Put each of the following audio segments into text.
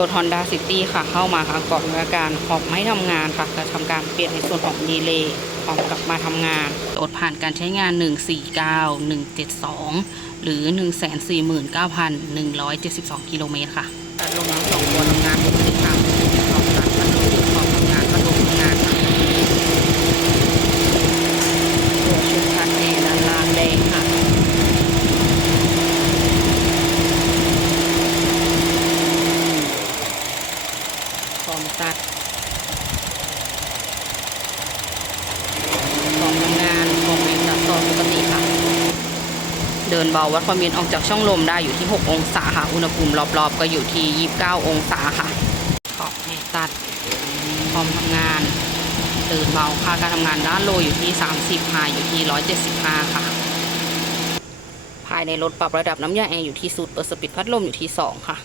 รถ Honda City ค่ะเข้ามาค่ะก่อนอาการขอกไม่ทำงานค่ะจะทำการเปลี่ยนในส่วนของดีเลย์ออกกลับมาทำงานรถผ่านการใช้งาน 149 172 หรือ 149,172 กิโลเมตรค่ะตัดลงทั้งสองตัวทำงานปกติค่ะพร้อมกันพัดลมหยุดพร้อมทำงานพัดลมทำงานค่ะตัวชุดคันแอร์ด้านล่างแดงค่ะ พร้อมตัดพร้อมทำงานพร้อมในตัดต่อปกติค่ะ เดินเบาวัดความเย็นออกจากช่องลมได้อยู่ที่ 6 องศาค่ะ อุณหภูมิรอบๆ ก็อยู่ที่ 29 องศาค่ะขอบให้ตัดพร้อมทำงานเดินเบาค่าการทำงานด้านโลอยู่ที่ 30ค่ะอยู่ที่ 175 ค่ะ ภายในรถปรับระดับน้ำยาแอร์อยู่ที่สุดเปิดสปีดพัดลมอยู่ที่ 2 ค่ะ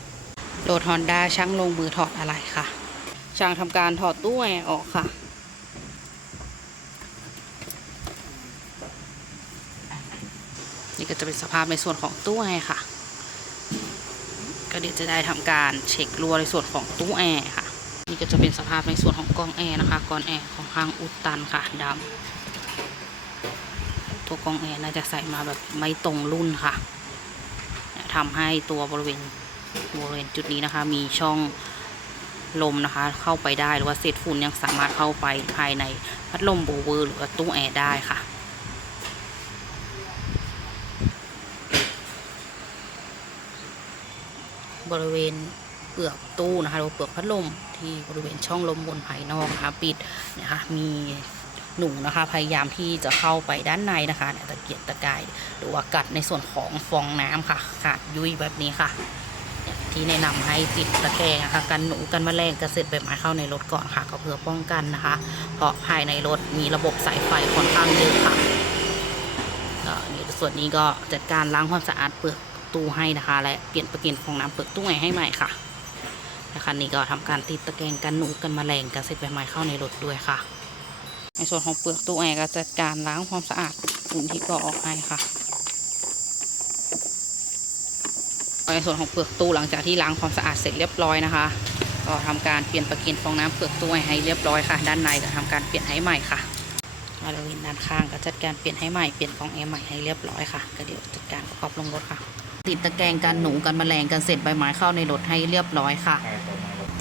รถฮอนด้าช่างลงมือถอดอะไรค่ะ ช่างทำการถอดตู้แอร์ออกค่ะ นี่ก็จะเป็นสภาพในส่วนของตู้แอร์ค่ะ ก็เดี๋ยวจะได้ทำการเช็ครัวในส่วนของตู้แอร์ค่ะ นี่ก็จะเป็นสภาพในส่วนของกล้องแอร์นะคะกล้องแอร์ของทางอุดตันค่ะดำตัวกล้องแอร์น่าจะใส่มาแบบไม่ตรงรุ่นค่ะทำให้ตัวบริเวณบริเวณจุดนี้นะคะ มีช่องลมนะคะ เข้าไปได้หรือว่าเศษฝุ่นยังสามารถเข้าไปภายในพัดลมโบเวอร์ หรือว่าตู้แอร์ได้ค่ะ บริเวณเปลือกตู้นะคะหรือเปลือกพัดลมที่บริเวณช่องลมบนภายนอกนะคะปิดนะคะมีหนูนะคะพยายามที่จะเข้าไปด้านในนะคะเนี่ยตะเกียกตะกายหรือว่ากัดในส่วนของฟองน้ำค่ะขาดยุยแบบนี้ค่ะ ที่แนะนำให้ติดตะแกรงนะคะกันหนูกันแมลงกระเสร็จใบไม้เข้าในรถก่อนค่ะ ก็เพื่อป้องกันนะคะ เพราะภายในรถมีระบบสายไฟค่อนข้างเยอะค่ะส่วนนี้ก็จัดการล้างความสะอาดเปลือก ตู้ให้นะคะ และเปลี่ยนประกินฟองน้ำเปลือกตู้ใหม่ให้ใหม่ค่ะและคันนี้ก็ทำการติดตะแกรงกันหนูกันแมลงกระเสร็จใบไม้เข้าในรถด้วยค่ะ ในส่วนของเปลือกตู้แอร์ก็จัดการล้างความสะอาดฝุ่นที่ก่อออกให้ค่ะในส่วนของเปลือกตู้หลังจากที่ล้างความสะอาดเสร็จเรียบร้อยนะคะ ก็ทำการเปลี่ยนประกินฟองน้ำเปลือกตู้ให้เรียบร้อยค่ะ ด้านในก็ทำการเปลี่ยนให้ใหม่ค่ะบริเวณด้านข้างก็จัดการเปลี่ยนให้ใหม่เปลี่ยนฟองแอร์ใหม่ให้เรียบร้อยค่ะก็เดี๋ยวจัดการประกอบลงรถค่ะ ติดตะแกรงกันหนูกันแมลงกันเสร็จใบไม้เข้าในรถให้เรียบร้อยค่ะ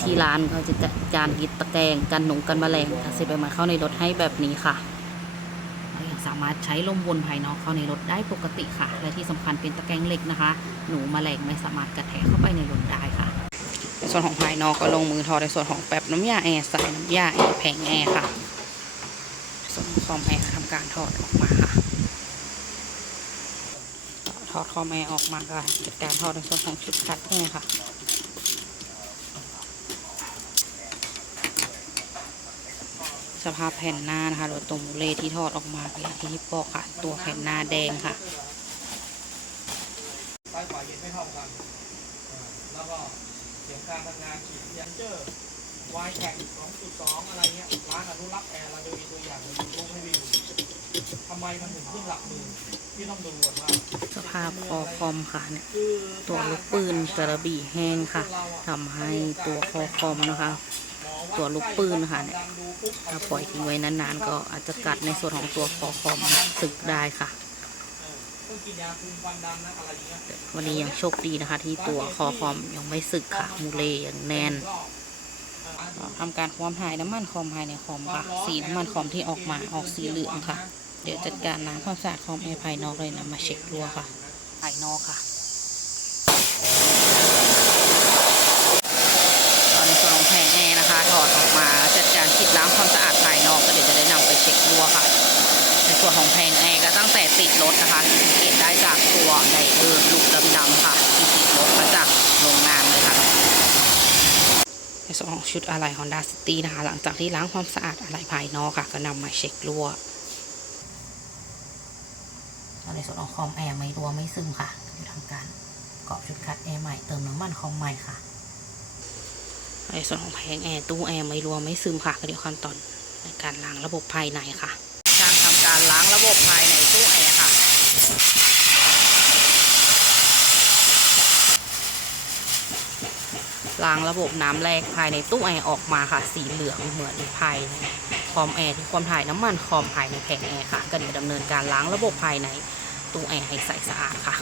ที่ร้านเขาจะจัดการติดตะแกรงกันหนูกันแมลงกันเสร็จใบไม้เข้าในรถให้แบบนี้ค่ะเรายังสามารถใช้ลมวนภายนอกเข้าในรถได้ปกติค่ะ และที่สำคัญเป็นตะแกรงเหล็กนะคะ หนูแมลงไม่สามารถกระแทกเข้าไปในรถได้ค่ะในส่วนของภายนอกก็ลงมือถอดในส่วนของแป๊บน้ำยาแอร์ใส่น้ำยาแอร์แผงแอร์ค่ะ ส่วนของคอมแอร์ทำการถอดออกมาค่ะถ อดคอมแอร์ออกมาก็จัดการถอดในส่วนของชุดคัดแอร์ค่ะสภาพแผ่นหน้านะคะรถตรงเลที่ทอดออกมาก็อย่างที่บอกค่ะ ตัวแผ่นหน้าแดงค่ะซ้ายขวาเย็นไม่เท่ากันแล้วก็เสียงการทำงานขีดยันเจอร์วายแข่ง2.2 อะไรเงี้ยร้านอนุรักษ์แอร์เราจะมีตัวอย่างในยูทูบให้ดู ทำไมมันถึงขึ้นหลักหมื่นที่ต้องดูก่อนว่าสภาพคอคอมค่ะเนี่ยคือตัวลูกปืนกระบี่แห้งค่ะทำให้ตัวคอคอมนะคะ ตัวลูกปืนค่ะเนี่ยดูปุ๊บถ้าปล่อยทิ้งไว้นานๆ ก็อาจจะกัดในส่วนของตัวคอคอมสึกได้ค่ะต้องกินยาคุมความดันนะอะไรอย่างเงี้ยแต่วันนี้ยังโชคดีนะคะ ที่ตัวคอคอมยังไม่สึกค่ะมูเลยังแน่นรอบอ่าก็ทำการความหายน้ำมันคอมภายในคอมค่ะ สีน้ำมันคอมที่ออกมาออกสีเหลืองค่ะ เดี๋ยวจัดการล้างความสะอาดคอมแอร์ภายนอกเลยนะ มาเช็ครัวค่ะ ภายนอกค่ะ ตอนในส่วนของแผงแอร์นะคะ ถอดออกมาจัดการคิดล้างความสะอาดภายนอกก็เดี๋ยวจะได้นำไปเช็ครัวค่ะ ในส่วนของแผงแอร์ก็ตั้งแต่ติดรถนะคะสังเกตได้จากตัวไดเออร์ลูกดำๆค่ะที่ติดรถมาจากโรงงานเลยค่ะในส่วนของชุดอะไหล่ Honda City นะคะ หลังจากที่ล้างความสะอาดอะไหล่ภายนอกค่ะ ก็นำมาเช็ครั่ว ในส่วนของคอมแอร์ไม่รั่วไม่ซึมค่ะเดี๋ยวทำการประกอบชุดคัดแอร์ใหม่เติมน้ำมันคอมใหม่ค่ะ ในส่วนของแผงแอร์ตู้แอร์ไม่รั่วไม่ซึมค่ะก็เดี๋ยวขั้นตอนในการล้างระบบภายในค่ะการทำการล้างระบบภายในตู้แอร์ค่ะลล้างระบบน้ำแรกภายในตู้แอร์ออกมาค่ะ สีเหลืองเหมือนภายในคอมแอร์ที่ความถ่ายน้ำมันคอมภายในแผงแอร์ค่ะ ก็เดี๋ยวดำเนินการล้างระบบภายใน ตู้แอร์ให้ใสสะอาดค่ะ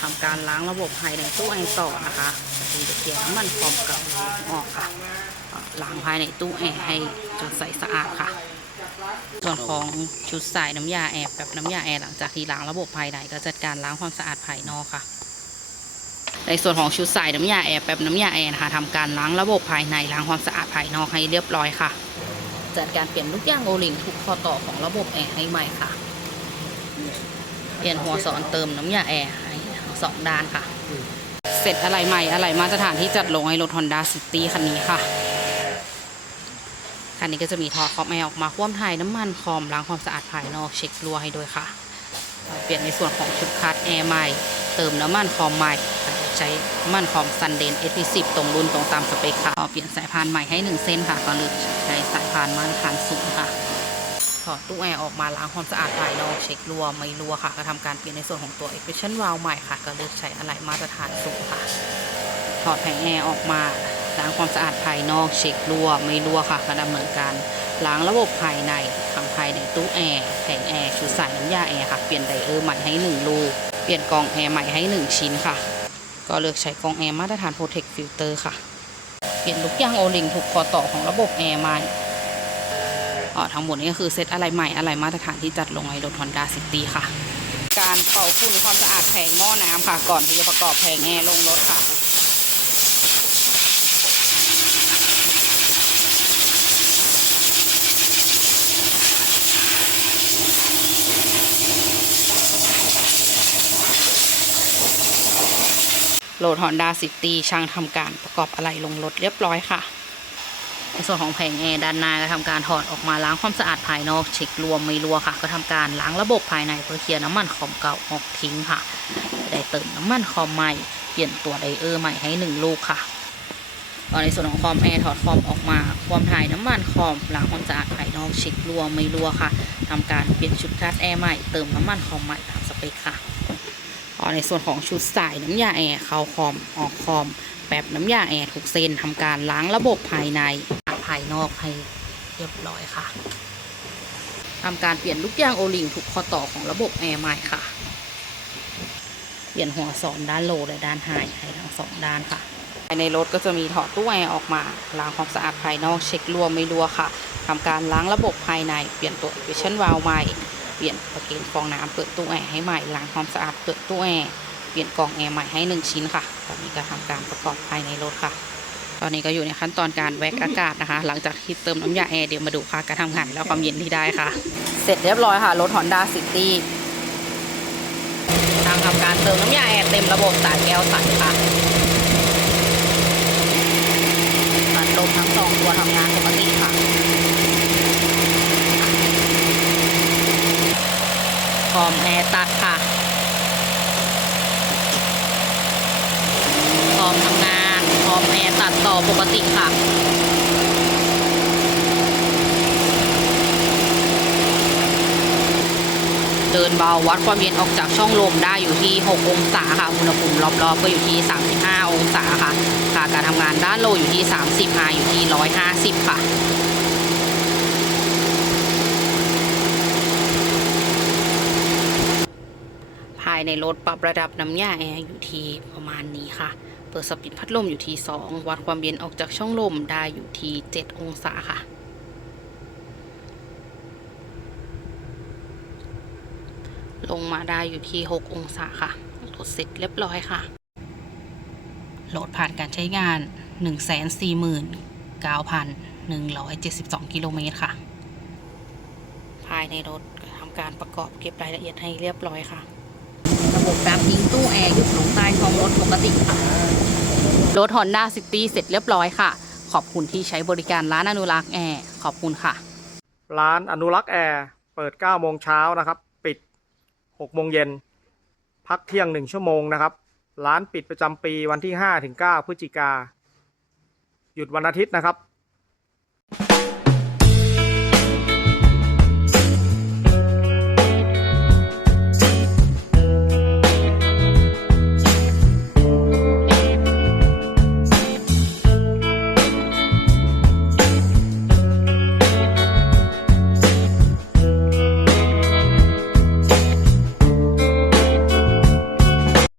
ทำการล้างระบบภายในตู้แอร์ต่อนะคะก็คือจะเคลียร์น้ำมันคอมเก่าออกค่ะล้างภายในตู้แอร์ให้จนใสสะอาดค่ะ ส่วนของชุดใส่น้ำยาแอร์กับน้ำยาแอร์หลังจากที่ล้างระบบภายในก็จัดการล้างความสะอาดภายนอกค่ะ ในส่วนของชุดใส่น้ำยาแอร์แบบน้ำยาแอร์นะคะทำการล้างระบบภายในล้างความสะอาดภายนอกให้เรียบร้อยค่ะ จัดการเปลี่ยนลูกยางโอลิงทุกข้อต่อของระบบแอร์ให้ใหม่ค่ะ เปลี่ยนหัวสอนเติมน้ำยาแอร์สองด้านค่ะ เสร็จอะไรใหม่อะไรมาตรฐานที่จัดลงให้รถ Honda City คันนี้ค่ะ คันนี้ก็จะมีทอคอมแอร์ออกมาคว่ำถ่ายน้ำมันคอมล้างความสะอาดภายนอกเช็ครัวให้ด้วยค่ะ เปลี่ยนในส่วนของชุดคัดแอร์ใหม่ เติมน้ำมันคอมใหม่ใช้น้ำมันคอมซันเดน SP10 ตรงรุ่นตรงตามสเปคค่ะ เปลี่ยนสายพานใหม่ให้ 1 เส้นค่ะก็เลือใช้สายพานมาตรฐานสูงค่ะ ถอดตู้แอร์ออกมาล้างความสะอาดภายนอกเช็ครั่วไม่รั่วค่ะก็ทำการเปลี่ยนในส่วนของตัว expression valve ใหม่ค่ะ ก็เลือกใช้อะไหล่มาตรฐานสูงค่ะ ถอดแผงแอร์ออกมาล้างความสะอาดภายนอกเช็ครั่วไม่รั่วค่ะก็ดำเนินการล้างระบบภายในทั้งภายในตู้แอร์แผงแอร์ชุดสายน้ำยาแอร์ค่ะ เปลี่ยนไดเออร์ใหม่ให้1ลูกเปลี่ยนกรองแอร์ใหม่ให้ 1 ชิ้นค่ะ ก็เลือกใช้กรองแอร์มาตรฐาน Protect Filter ค่ะ เปลี่ยนลูกยางโอลิงทุกคอต่อของระบบแอร์ใหม่ ทั้งหมดนี้ก็คือเซตอะไรใหม่อะไรมาตรฐานที่จัดลงในรถ Honda City ค่ะ การเป่าฝุ่นความสะอาดแผงหม้อน้ำค่ะ ก่อนที่จะประกอบแผงแอร์ลงรถค่ะโหลด Honda City ช่างทำการประกอบอะไรลงรถเรียบร้อยค่ะ ในส่วนของแผงแอร์ด้านหน้าก็ทำการถอดออกมาล้างความสะอาดภายนอกเช็ครวมไม่รั่วค่ะ ก็ทำการล้างระบบภายในเพื่อเคลียร์น้ำมันคอมเก่าออกทิ้งค่ะ ได้เติมน้ำมันคอมใหม่เปลี่ยนตัวไดเออร์ใหม่ให้หนึ่งลูกค่ะก็ในส่วนของคอมแอร์ถอดคอมออกมา ความถ่ายน้ำมันคอมล้างความสะอาดภายนอกเช็ครวมไม่รั่วค่ะทำการเปลี่ยนชุดคัดแอร์ใหม่เติมน้ำมันคอมใหม่ตามสเปคค่ะในส่วนของชุดสายน้ำยาแอร์เข้าคอมออกคอมแบบน้ำยาแอร์ทุกเส้นทำการล้างระบบภายในายนอกให้เรียบร้อยค่ะทำการเปลี่ยนลูกยางโอลิงทุกข้อต่อของระบบแอร์ใหม่ค่ะ เปลี่ยนหัวสอนด้านโลและด้านไฮให้ทั้งสองด้านค่ะภายในรถก็จะมีถอดตู้แอร์ออกมาล้างความสะอาดภายนอกเช็ครั่วไม่รั่วค่ะทำการล้างระบบภายในเปลี่ยนตัว expression valve ใหม่เปลี่ยนประเกนฟองน้ำเปิดตู้แอร์ให้ใหม่ล้างความสะอาดเปิดตู้แอร์เปลี่ยนกล่องแอร์ใหม่ให้หนึ่งชิ้นค่ะตอนนี้ก็ทำการประกอบภายในรถค่ะ อนนี้ก็อยู่ในขั้นตอนการแว็กอากาศนะคะ หลังจากที่เติมน้ำยาแอร์เดี๋ยวมาดูค่ะการทำงานแล้วความเย็นที่ได้ค่ะ เสร็จเรียบร้อยค่ะรถ Honda City ทางทำการเติมน้ำยาแอร์เต็มระบบสายแก้วใสค่ะพัดลมทั้งสองตัวทำงานปกติค่ะ คอมแอร์ตัดค่ะ คอมทำงานค อมแอร์ตัดต่อปกติค่ะเดินเบาวัดความเย็นออกจากช่องลมได้อยู่ที่ 6 องศาค่ะ อุณหภูมิรอบๆก็อยู่ที่ 35 องศาค่ะ ค่ะการทำงานด้านโลอยู่ที่ 30 R อยู่ที่ 150 ค่ะ ภายในรถปรับระดับน้ำยาแอร์อยู่ที่ประมาณนี้ค่ะ เปิดสปิดพัดลมอยู่ที่ 2 วัดความเย็นออกจากช่องลมได้อยู่ที่ 7 องศาค่ะ ลงมาได้อยู่ที่ 6 องศาค่ะโหลดเสร็จเรียบร้อยค่ะ โหลดผ่านการใช้งาน 149,172 กิโลเมตรค่ะ ภายในรถทำการประกอบเก็บรายละเอียดให้เรียบร้อยค่ะ ทิ้งตู้แอร์อยู่ลงใต้ท้องรถปกติค่ะ รถ Honda City เสร็จเรียบร้อยค่ะ ขอบคุณที่ใช้บริการร้านอนุรักษ์แอร์ ขอบคุณค่ะ ร้านอนุรักษ์แอร์ เปิด 9 โมงเช้านะครับ ปิด 6 โมงเย็น พักเที่ยง 1 ชั่วโมงนะครับ ร้านปิดประจำปีวันที่ 5 ถึง 9 พฤศจิกา หยุดวันอาทิตย์นะครับ